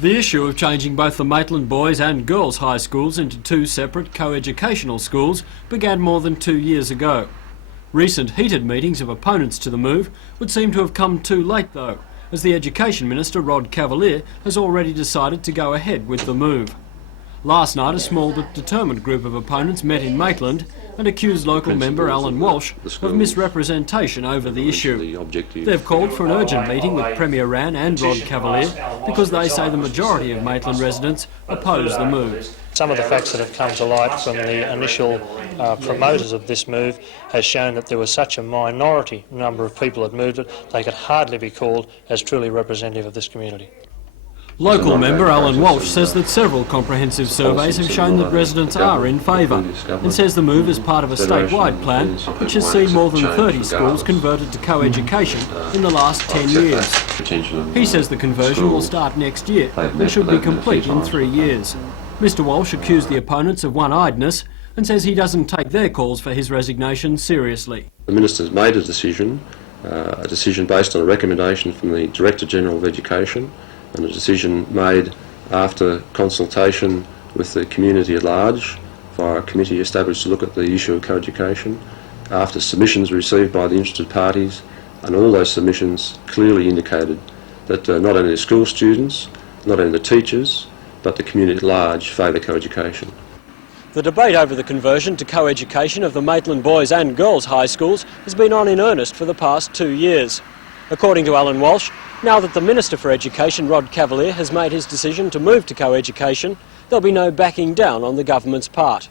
The issue of changing both the Maitland boys and girls high schools into two separate co-educational schools began more than 2 years ago. Recent heated meetings of opponents to the move would seem to have come too late though, as the Education Minister Rod Cavalier has already decided to go ahead with the move. Last night a small but determined group of opponents met in Maitland and accused local member Alan Walsh of misrepresentation over the issue. They've called for an urgent meeting with Premier Rann and Rod Cavalier because they say the majority of Maitland residents oppose the move. Some of the facts that have come to light from the initial promoters of this move has shown that there was such a minority number of people that moved it, they could hardly be called as truly representative of this community. Local member Alan Walsh says that several comprehensive surveys have shown that residents are in favour and says the move is part of a statewide plan which has seen more than 30 schools converted to co-education in the last 10 years. He says the conversion will start next year and should be complete in 3 years. Mr Walsh accused the opponents of one-eyedness and says he doesn't take their calls for his resignation seriously. The Minister's made a decision based on a recommendation from the Director-General of Education, and a decision made after consultation with the community at large via a committee established to look at the issue of co-education, after submissions received by the interested parties, and all those submissions clearly indicated that not only the school students, not only the teachers, but the community at large favour co-education. The debate over the conversion to co-education of the Maitland boys and girls high schools has been on in earnest for the past 2 years. According to Alan Walsh, now that the Minister for Education, Rod Cavalier, has made his decision to move to co-education, there'll be no backing down on the government's part.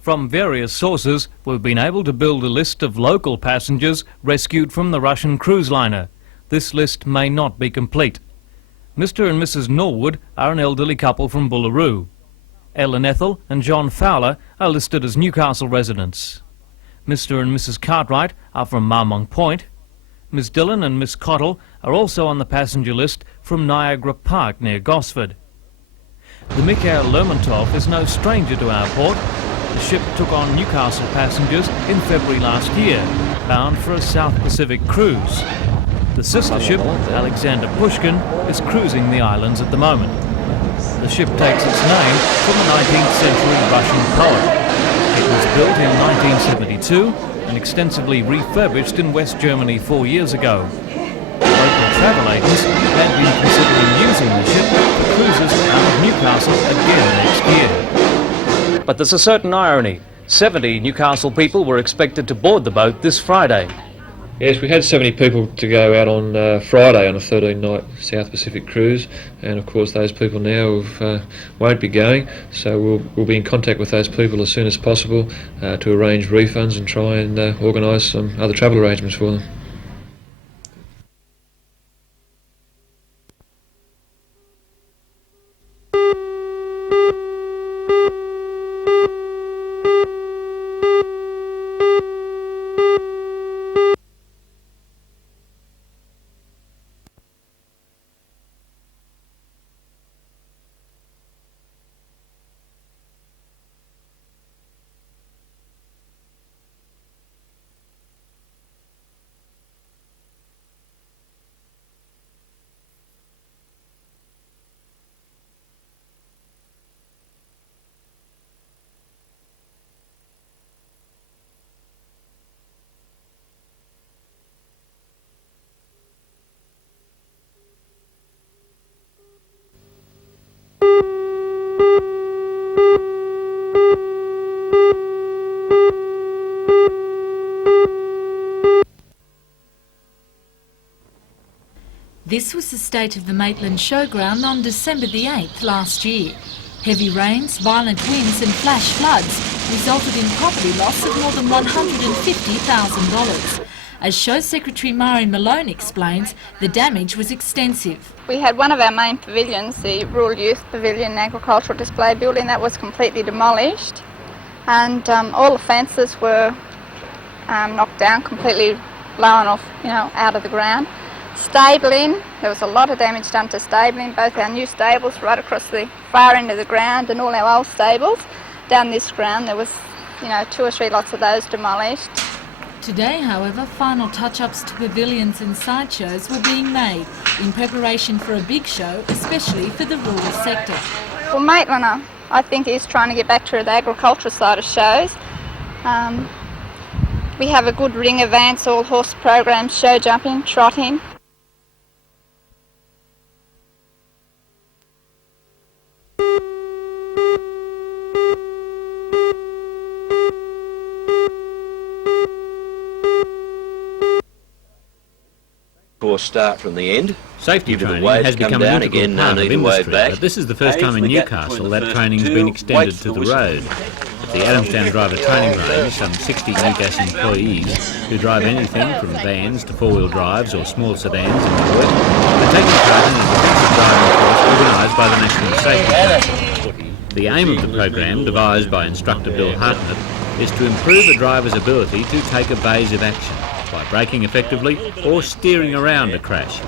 From various sources, we've been able to build a list of local passengers rescued from the Russian cruise liner. This list may not be complete. Mr and Mrs Norwood are an elderly couple from Bullaroo. Ellen Ethel and John Fowler are listed as Newcastle residents. Mr and Mrs Cartwright are from Marmong Point. Miss Dillon and Miss Cottle are also on the passenger list from Niagara Park near Gosford. The Mikhail Lermontov is no stranger to our port. The ship took on Newcastle passengers in February last year, bound for a South Pacific cruise. The sister ship, Alexander Pushkin, is cruising the islands at the moment. The ship takes its name from a 19th century Russian poet. It was built in 1972 and extensively refurbished in West Germany 4 years ago. Local travel agents had been considering using the ship for cruises out of Newcastle again next year. But there's a certain irony. 70 Newcastle people were expected to board the boat this Friday. Yes, we had 70 people to go out on Friday on a 13-night South Pacific cruise, and of course those people now won't be going, so we'll be in contact with those people as soon as possible to arrange refunds and try and organise some other travel arrangements for them. This was the state of the Maitland Showground on December the 8th last year. Heavy rains, violent winds and flash floods resulted in property loss of more than $150,000. As Show Secretary Mari Malone explains, the damage was extensive. We had one of our main pavilions, the Rural Youth Pavilion and Agricultural Display Building, that was completely demolished, and all the fences were knocked down, completely blown off, out of the ground. Stabling, there was a lot of damage done to stabling, both our new stables right across the far end of the ground and all our old stables. Down this ground there was, 2 or 3 lots of those demolished. Today, however, final touch-ups to pavilions and sideshows were being made in preparation for a big show, especially for the rural sector. Well, Maitland, I think, is trying to get back to the agricultural side of shows. We have a good ring events, all horse programs, show jumping, trotting. Course start from the end. Safety training has become an integral part of industry, but this is the first time in Newcastle that training's been extended to the road. At the Adamstown Driver Training Range, some 60 Newcastle employees who drive anything from vans to four-wheel drives or small sedans in the work are taking part in an intensive driving course organised by the National Safety Council. The aim of the program, devised by instructor Bill Hartnett, is to improve a driver's ability to take evasive action by braking effectively or steering around a crash.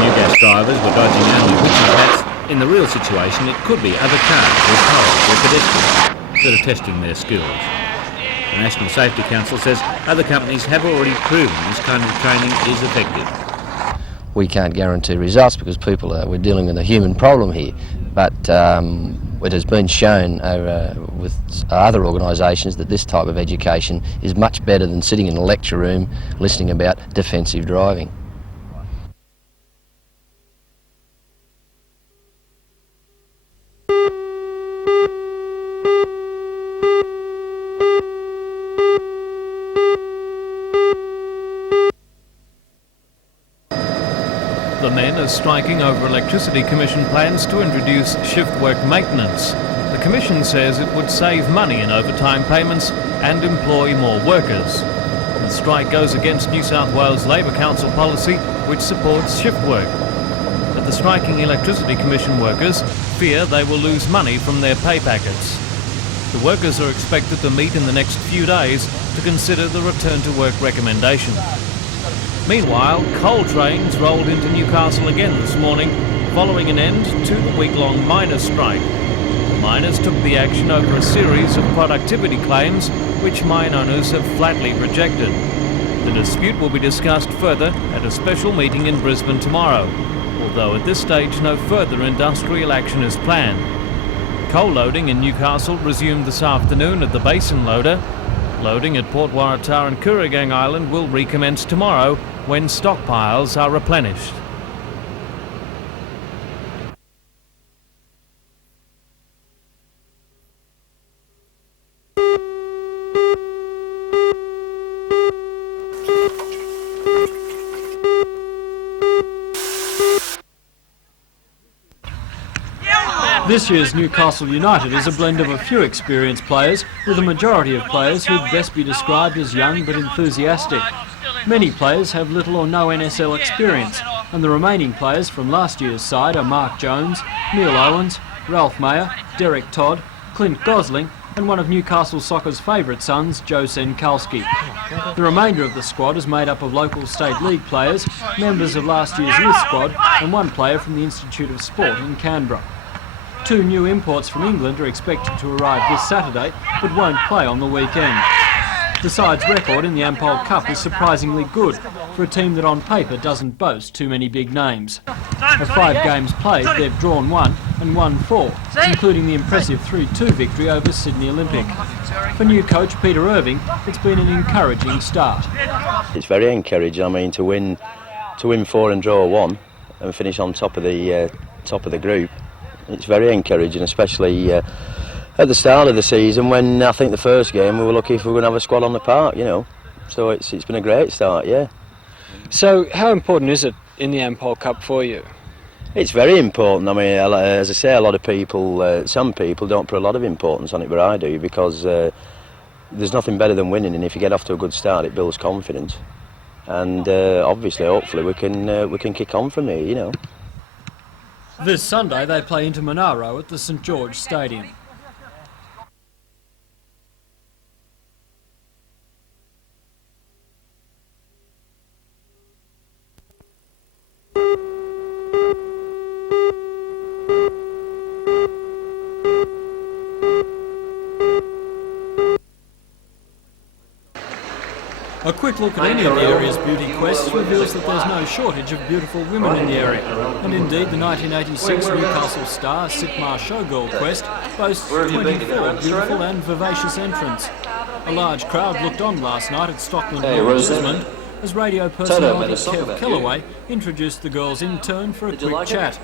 New gas drivers were dodging only witching bats. In the real situation, it could be other cars or cars or pedestrians that are testing their skills. The National Safety Council says other companies have already proven this kind of training is effective. We can't guarantee results because we're dealing with a human problem here, but it has been shown with other organisations that this type of education is much better than sitting in a lecture room listening about defensive driving. The men are striking over Electricity Commission plans to introduce shift work maintenance. The Commission says it would save money in overtime payments and employ more workers. The strike goes against New South Wales Labor Council policy, which supports shift work. But the striking Electricity Commission workers fear they will lose money from their pay packets. The workers are expected to meet in the next few days to consider the return to work recommendation. Meanwhile, coal trains rolled into Newcastle again this morning, following an end to the week-long miners' strike. The miners took the action over a series of productivity claims, which mine owners have flatly rejected. The dispute will be discussed further at a special meeting in Brisbane tomorrow, although at this stage no further industrial action is planned. Coal loading in Newcastle resumed this afternoon at the Basin Loader. Loading at Port Waratah and Kooragang Island will recommence tomorrow when stockpiles are replenished. This year's Newcastle United is a blend of a few experienced players with a majority of players who'd best be described as young but enthusiastic. Many players have little or no NSL experience, and the remaining players from last year's side are Mark Jones, Neil Owens, Ralph Mayer, Derek Todd, Clint Gosling and one of Newcastle Soccer's favourite sons, Joe Senkalski. The remainder of the squad is made up of local state league players, members of last year's youth squad and one player from the Institute of Sport in Canberra. 2 new imports from England are expected to arrive this Saturday, but won't play on the weekend. The side's record in the Ampol Cup is surprisingly good for a team that on paper doesn't boast too many big names. Of 5 games played, they've drawn 1 and won 4, including the impressive 3-2 victory over Sydney Olympic. For new coach Peter Irving, it's been an encouraging start. It's very encouraging. I mean, to win 4 and draw 1 and finish on top of the group. It's very encouraging, especially at the start of the season when I think the first game we were lucky if we were going to have a squad on the park, you know. So it's been a great start, yeah. So how important is it in the Ampol Cup for you? It's very important. I mean, as I say, a lot of people, some people don't put a lot of importance on it, but I do, because there's nothing better than winning, and if you get off to a good start it builds confidence. And obviously, hopefully we can kick on from here, you know. This Sunday they play into Monaro at the St George Stadium. A quick look at any of the area's beauty quests reveals that there's no shortage of beautiful women in the area. And indeed, the 1986 Newcastle Star Sitmar Showgirl quest boasts 24 beautiful and vivacious entrants. A large crowd looked on last night at Stockland Roseland as radio personality Kev Kellaway introduced the girls in turn for a quick chat.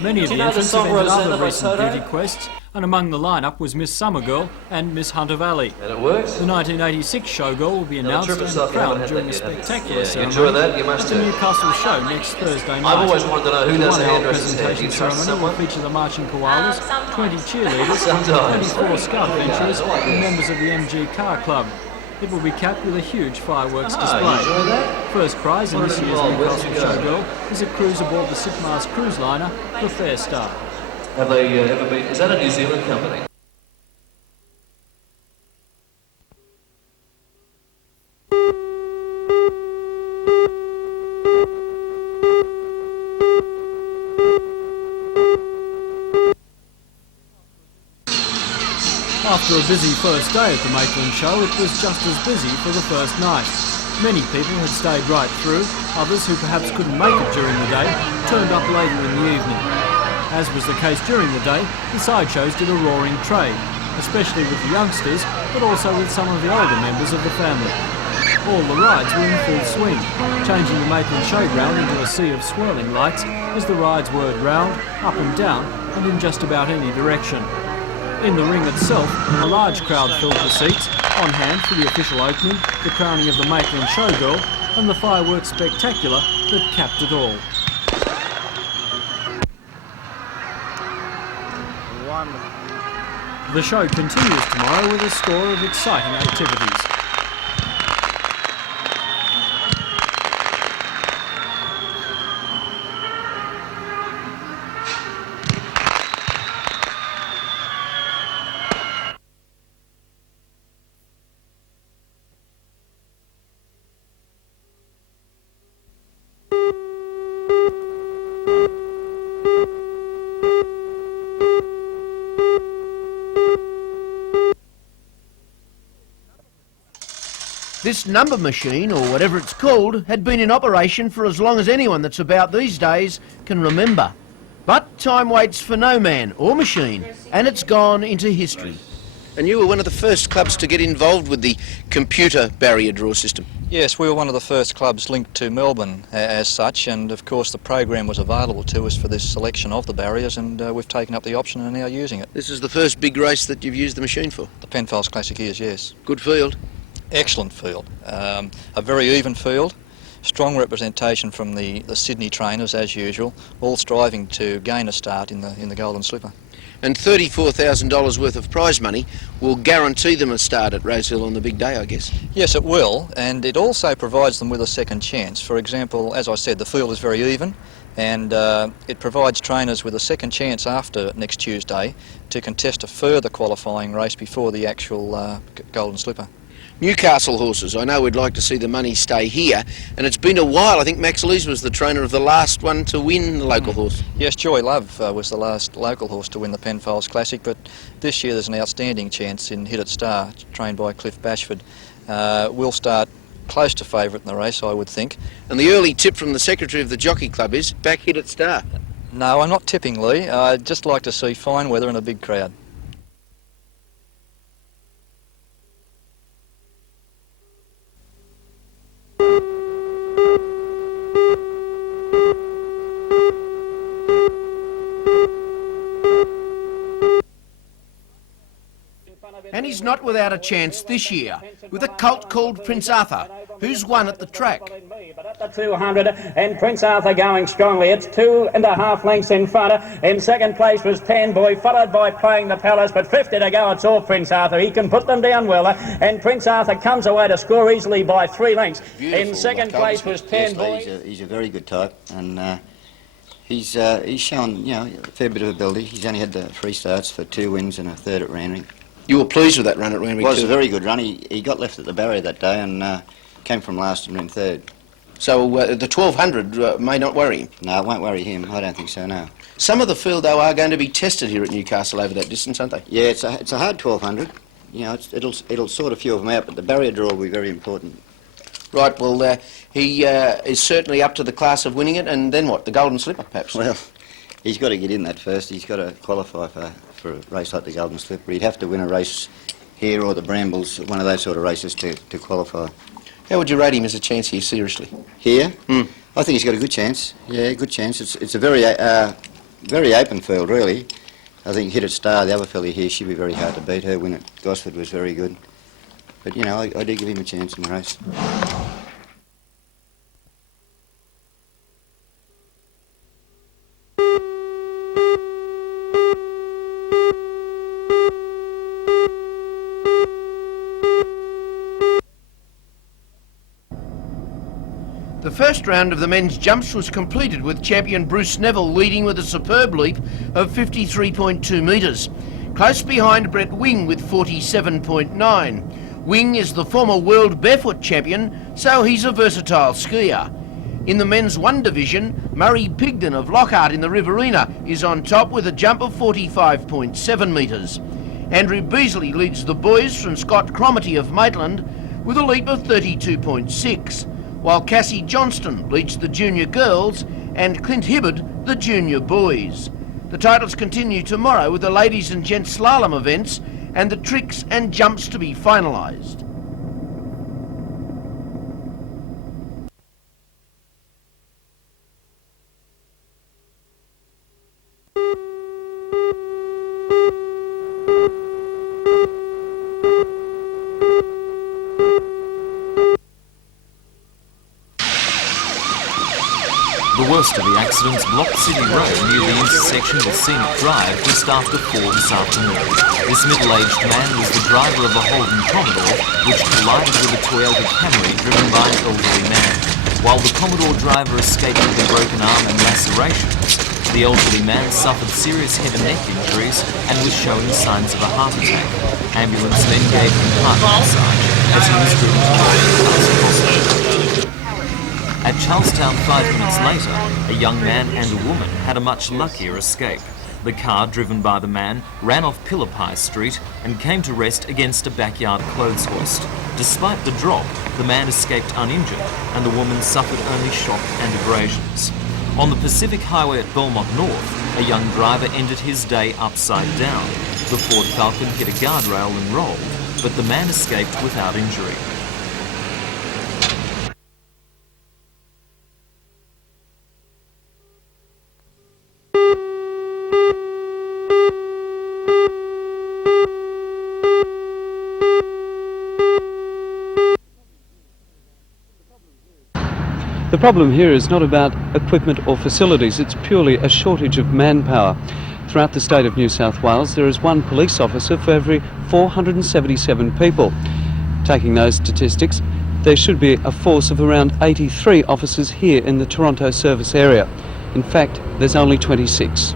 Many of the entrants have entered other recent beauty quests, and among the lineup was Miss Summergirl and Miss Hunter Valley. The 1986 showgirl will be announced and crowned during a spectacular ceremony at the Newcastle show next Thursday night. I've always wanted to know who The does the one-hour hairdressing presentation ceremony will feature the marching koalas, 20 cheerleaders, 24 scout venturers and members of the MG Car Club. It will be capped with a huge fireworks display. First prize in this year's Newcastle Showgirl is a cruise aboard the Sitmar's cruise liner, the Fair Star. Have they ever been... Is that a New Zealand company? After a busy first day at the Maitland Show, it was just as busy for the first night. Many people had stayed right through, others who perhaps couldn't make it during the day turned up later in the evening. As was the case during the day, the sideshows did a roaring trade, especially with the youngsters, but also with some of the older members of the family. All the rides were in full swing, changing the Maitland Showground into a sea of swirling lights as the rides whirred round, up and down, and in just about any direction. In the ring itself, a large crowd filled the seats, on hand for the official opening, the crowning of the Maitland Showgirl, and the fireworks spectacular that capped it all. The show continues tomorrow with a score of exciting activities. This number machine, or whatever it's called, had been in operation for as long as anyone that's about these days can remember. But time waits for no man or machine, and it's gone into history. And you were one of the first clubs to get involved with the computer barrier draw system. Yes, we were one of the first clubs linked to Melbourne as such, and of course the program was available to us for this selection of the barriers, and we've taken up the option and are now using it. This is the first big race that you've used the machine for? The Penfolds Classic is, yes. Good field? Excellent field. A very even field. Strong representation from the Sydney trainers, as usual, all striving to gain a start in the Golden Slipper. And $34,000 worth of prize money will guarantee them a start at Rosehill on the big day, I guess. Yes, it will, and it also provides them with a second chance. For example, as I said, the field is very even, and it provides trainers with a second chance after next Tuesday to contest a further qualifying race before the actual Golden Slipper. Newcastle horses, I know we'd like to see the money stay here, and it's been a while. I think Max Lees was the trainer of the last one to win the local horse. Yes, Joy Love was the last local horse to win the Penfolds Classic, but this year there's an outstanding chance in Hit It Star, trained by Cliff Bashford. We'll start close to favourite in the race, I would think. And the early tip from the secretary of the Jockey Club is back Hit It Star. No, I'm not tipping, Lee. I'd just like to see fine weather and a big crowd. And he's not without a chance this year, with a colt called Prince Arthur, who's won at the track. At the 200, and Prince Arthur going strongly. It's 2.5 lengths in front. In second place was Tanboy, followed by Playing the Palace, but 50 to go. It's all Prince Arthur. He can put them down well, and Prince Arthur comes away to score easily by 3 lengths. In second place was Tanboy. Yes, he's a very good type, and he's shown, you know, a fair bit of ability. He's only had 3 starts for 2 wins and a third at Randwick. You were pleased with that run at Randwick? It was a very good run. He got left at the barrier that day and came from last and ran third. So the 1200 may not worry him? No, it won't worry him. I don't think so, no. Some of the field, though, are going to be tested here at Newcastle over that distance, aren't they? Yeah, it's a hard 1200. You know, it'll sort a few of them out, but the barrier draw will be very important. Right, well, he is certainly up to the class of winning it, and then what? The Golden Slipper, perhaps? Well, he's got to get in that first. He's got to qualify for a race like the Golden Slipper. He'd have to win a race here or the Brambles, one of those sort of races to qualify. How would you rate him as a chance here, seriously? Here? I think he's got a good chance. Yeah, good chance. It's a very open field, really. I think Hit It Star, the other filly here, she'd be very hard to beat. Her win at Gosford was very good. But, you know, I do give him a chance in the race. The first round of the men's jumps was completed with champion Bruce Neville leading with a superb leap of 53.2 metres. Close behind Brett Wing with 47.9. Wing is the former world barefoot champion, so he's a versatile skier. In the men's one division, Murray Pigden of Lockhart in the Riverina is on top with a jump of 45.7 metres. Andrew Beasley leads the boys from Scott Cromarty of Maitland with a leap of 32.6. while Cassie Johnston leads the junior girls and Clint Hibbard the junior boys. The titles continue tomorrow with the ladies and gents slalom events and the tricks and jumps to be finalised. The worst of the accidents blocked City Road near the intersection with Scenic Drive just after 4 this afternoon. This middle-aged man was the driver of a Holden Commodore, which collided with a Toyota Camry driven by an elderly man. While the Commodore driver escaped with a broken arm and lacerations, the elderly man suffered serious head and neck injuries and was showing signs of a heart attack. Ambulance then gave him heart massage as he was driven to Torres Hospital. At Charlestown 5 minutes later, a young man and a woman had a much luckier escape. The car, driven by the man, ran off Pillarpie Street and came to rest against a backyard clothes hoist. Despite the drop, the man escaped uninjured and the woman suffered only shock and abrasions. On the Pacific Highway at Belmont North, a young driver ended his day upside down. The Ford Falcon hit a guardrail and rolled, but the man escaped without injury. The problem here is not about equipment or facilities, it's purely a shortage of manpower. Throughout the state of New South Wales, there is one police officer for every 477 people. Taking those statistics, there should be a force of around 83 officers here in the Toronto service area. In fact, there's only 26.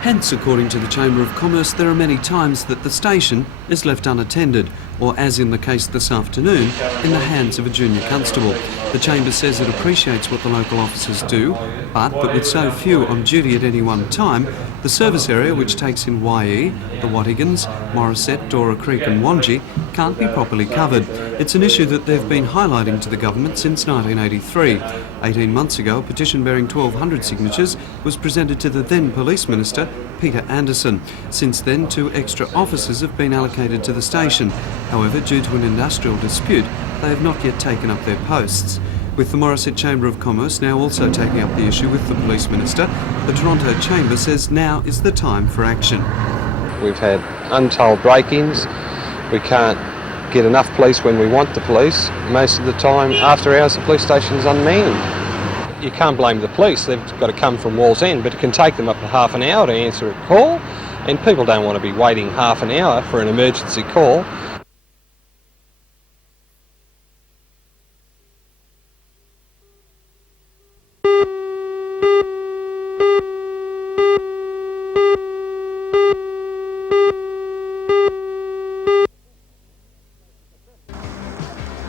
Hence, according to the Chamber of Commerce, there are many times that the station is left unattended, or as in the case this afternoon, in the hands of a junior constable. The Chamber says it appreciates what the local officers do, but that with so few on duty at any one time, the service area, which takes in YE, the Wattigans, Morisset, Dora Creek and Wangi, can't be properly covered. It's an issue that they've been highlighting to the government since 1983. 18 months ago, a petition bearing 1,200 signatures was presented to the then Police Minister, Peter Anderson. Since then, 2 extra officers have been allocated to the station. However, due to an industrial dispute, they have not yet taken up their posts. With the Morisset Chamber of Commerce now also taking up the issue with the Police Minister, the Toronto Chamber says now is the time for action. We've had untold break-ins. We can't get enough police when we want the police. Most of the time, after hours, the police station's unmanned. You can't blame the police. They've got to come from Wall's End, but it can take them up to half an hour to answer a call, and people don't want to be waiting half an hour for an emergency call.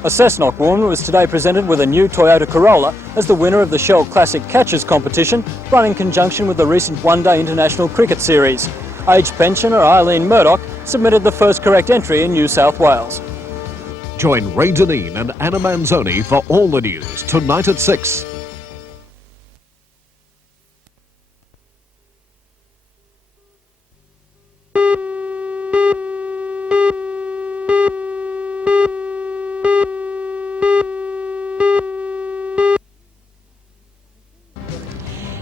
A Cessnock woman was today presented with a new Toyota Corolla as the winner of the Shell Classic Catchers competition, run in conjunction with the recent one-day international cricket series. Aged pensioner Eileen Murdoch submitted the first correct entry in New South Wales. Join Ray Deneen and Anna Manzoni for all the news tonight at 6.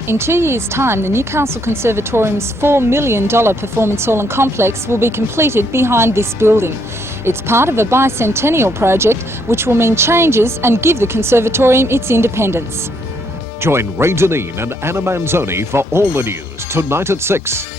In 2 years' time, the Newcastle Conservatorium's $4 million performance hall and complex will be completed behind this building. It's part of a bicentennial project which will mean changes and give the Conservatorium its independence. Join Ray Deneen and Anna Manzoni for all the news tonight at 6.